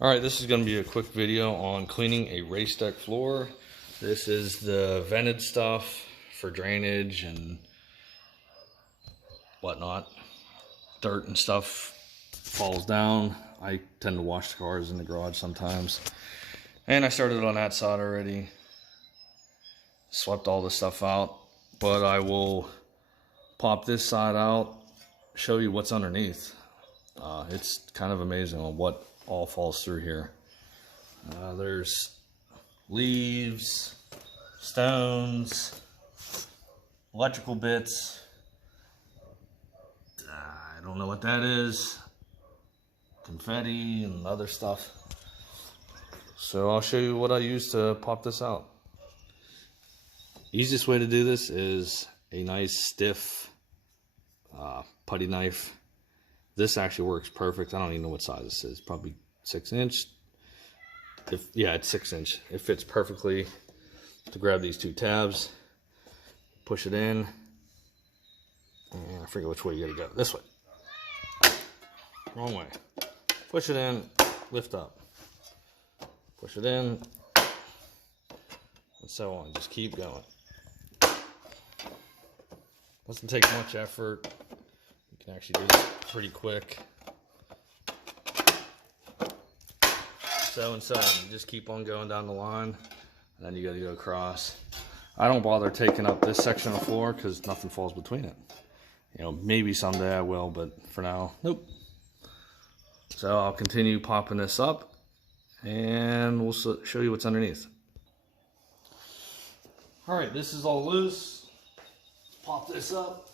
Alright, this is going to be a quick video on cleaning a RaceDeck floor. This is the vented stuff for drainage and whatnot. Dirt and stuff falls down. I tend to wash the cars in the garage sometimes. And I started on that side already. Swept all the stuff out. But I will pop this side out, show you what's underneath. It's kind of amazing on what all falls through here. There's leaves, stones, electrical bits. I don't know what that is. Confetti and other stuff. So I'll show you what I use to pop this out. Easiest way to do this is a nice stiff putty knife. This actually works perfect. I don't even know what size this is. Probably 6-inch. Yeah, it's 6-inch. It fits perfectly to grab these two tabs, push it in, and I forget which way you gotta go. This way. Wrong way. Push it in, lift up. Push it in, and so on. Just keep going. Doesn't take much effort. You can actually do this pretty quick. So and so on. You just keep on going down the line, and then you got to go across. I don't bother taking up this section of the floor because nothing falls between it. You know, maybe someday I will, but for now, nope. So I'll continue popping this up, and we'll show you what's underneath. All right, this is all loose. Let's pop this up.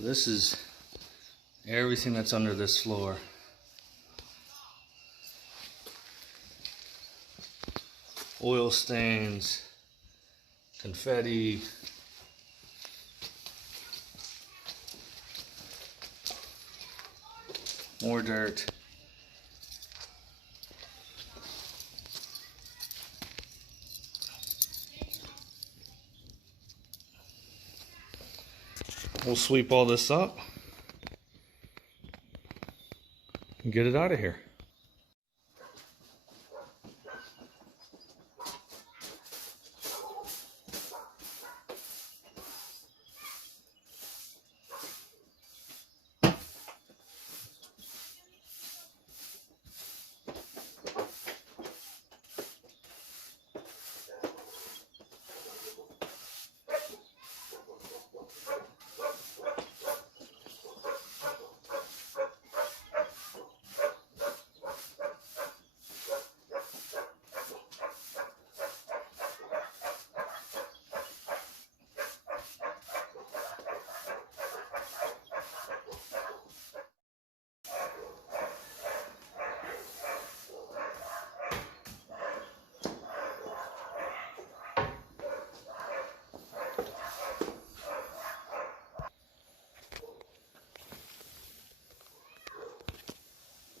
This is everything that's under this floor. Oil stains, confetti, more dirt. We'll sweep all this up and get it out of here.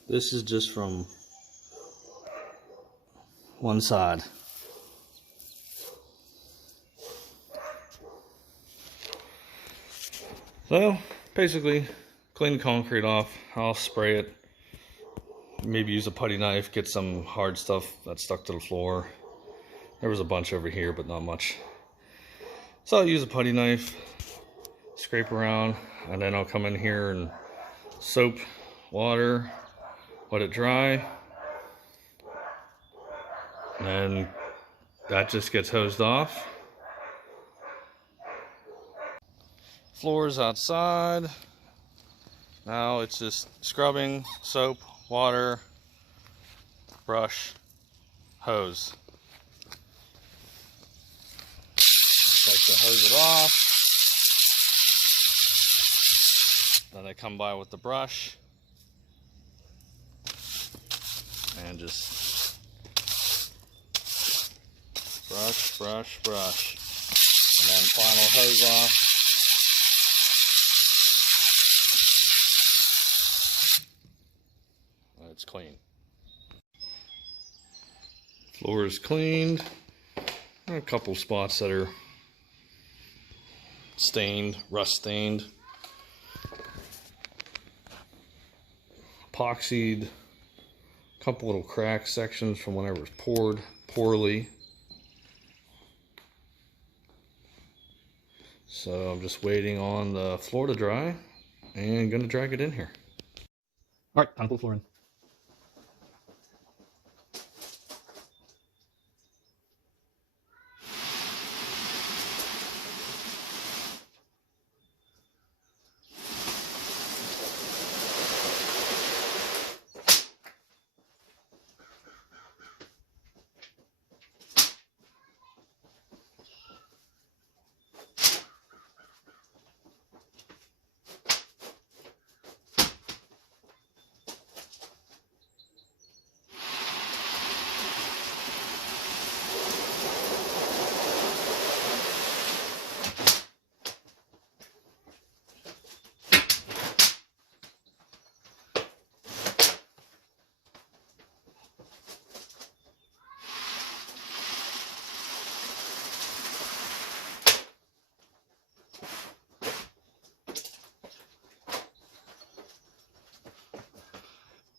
This is just from one side. So basically, clean the concrete off. I'll spray it. Maybe use a putty knife, get some hard stuff that's stuck to the floor. There was a bunch over here, but not much. So I'll use a putty knife, scrape around, and then I'll come in here and soap, water, let it dry, and that just gets hosed off. Floors outside, Now it's just scrubbing, soap, water, brush, hose. Just like to hose it off. Then I come by with the brush and just brush, brush, brush. And then final hose off. And it's clean. Floor is cleaned. A couple spots that are stained, rust stained. Epoxied. A couple little crack sections from whenever it was poured poorly. So I'm just waiting on the floor to dry and gonna drag it in here. All right, time to put the floor in.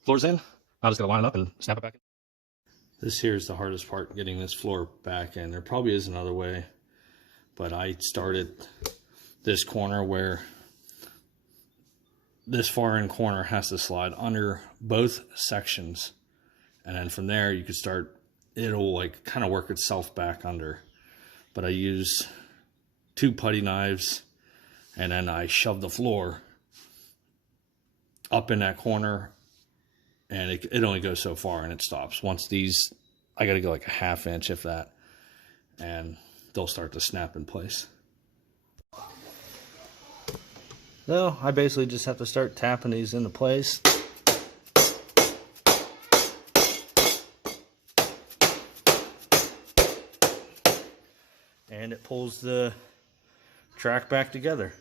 Floor's in. I'm just gonna line it up and snap it back in. This here is the hardest part, getting this floor back in. There probably is another way, but I started this corner where this far end corner has to slide under both sections, and then from there you can start, it'll like kind of work itself back under. But I use 2 putty knives, and then I shove the floor up in that corner, and it only goes so far and it stops. Once these, I got to go like a 1/2 inch, if that, and they'll start to snap in place. So I basically just have to start tapping these into place. And it pulls the track back together.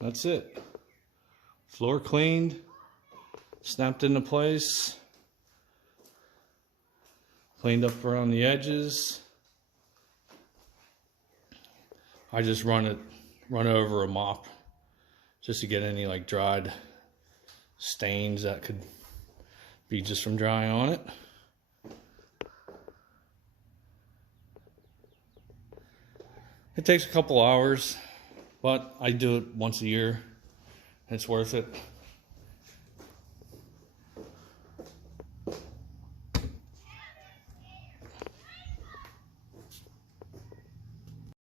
That's it. Floor cleaned, snapped into place, cleaned up around the edges. I just run it over a mop just to get any like dried stains that could be just from drying on it. It takes a couple hours, but I do it once a year. It's worth it.